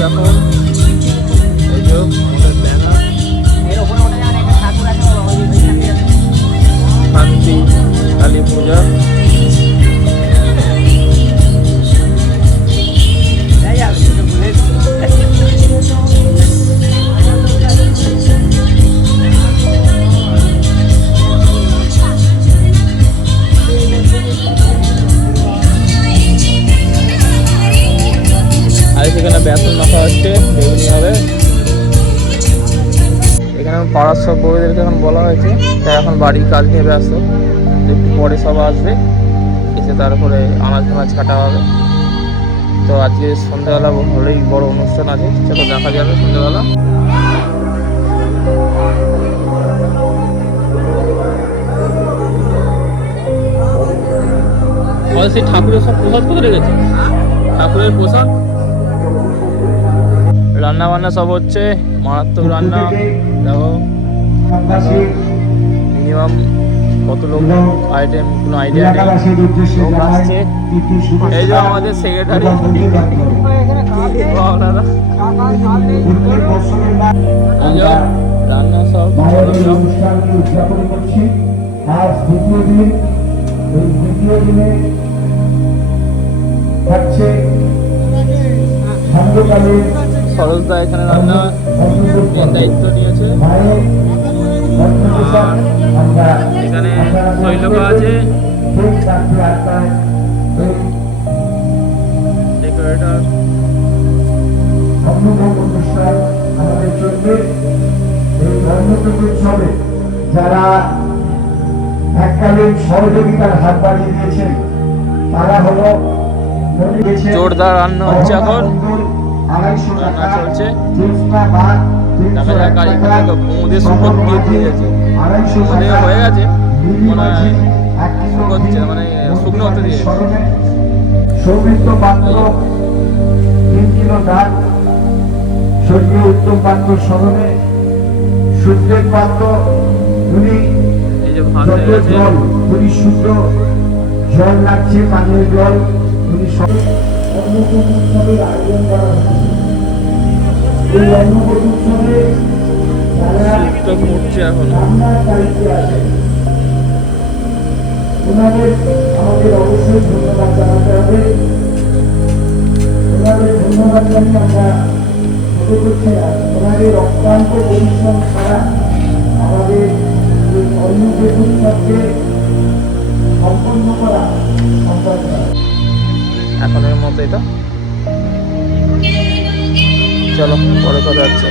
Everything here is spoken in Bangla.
হচ্ছে এখন। এই যে আমাদের ব্যানার শান্তি কালী পূজা। আর সেখানে বেসন মাখা হচ্ছে, বেগুনি হবে। এখানে পাড়ার সব বউদেরকে এখন বলা হয়েছে, তাই এখন বাড়ির কাজ নিয়ে ব্যস্ত। একটু পরে সব আসবে, এসে তারপরে আনাজ ফানাজ কাটা হবে। তো আজকে সন্ধ্যাবেলা ভালোই বড় অনুষ্ঠান আছে, সেটা দেখা যাবে সন্ধ্যাবেলা। সেই ঠাকুরের সব প্রসাদ কোথায় রেখেছে? ঠাকুরের প্রসাদ রান্না বান্না সব হচ্ছে, মারাত্মক রান্না। দেখো মিনিমাম কত লোক, আইটেম কোনো আইডিয়া নেই। লোক আসছে। এই যে আমাদের সেক্রেটারি রান্না সব সরোজদা এখানে রান্না মেন দায়িত্ব নিয়েছে। এখানে শৈলকা আছে, ডেকোরেটর। যারা এককালীন সহযোগিতার হাত বাড়িয়ে দিয়েছেন তারা হলো জোরদার রান্না হচ্ছে এখন, রান্না চলছে। দেখা যায় কারিগর মোদের সুপথ দিয়ে দিয়েছে, মোদের হয়ে গেছে মনে হয়, হচ্ছে মানে শুকনো হতে দিয়েছে। সৌমিত্র পাত্র 3 কিলো ডাল, স্বর্গীয় উত্তম পাত্র স্মরণে সূর্যের পাত্র উনি এই যে ভাত হয়ে গেছে, উনি শুদ্ধ জল লাগছে, পানীয় জল। উনি অন্নকূট উৎসবের আয়োজন করা হচ্ছে। এই অন্নকূট উৎসবে করছে এখন। রান্নার দায়িত্বে আছে ওনাদের, আমাদের অবশ্যই ধন্যবাদ জানাতে হবে। ওনাদের ধন্যবাদ জানিয়ে আমরা ছোট করছি না, ওনাদের অক্লান্ত পরিশ্রম ছাড়া আমাদের এই অন্নকূট উৎসবকে সম্পন্ন করা সম্ভব নয়। এখনের মতোই তো, চলো পরে কথা হচ্ছে।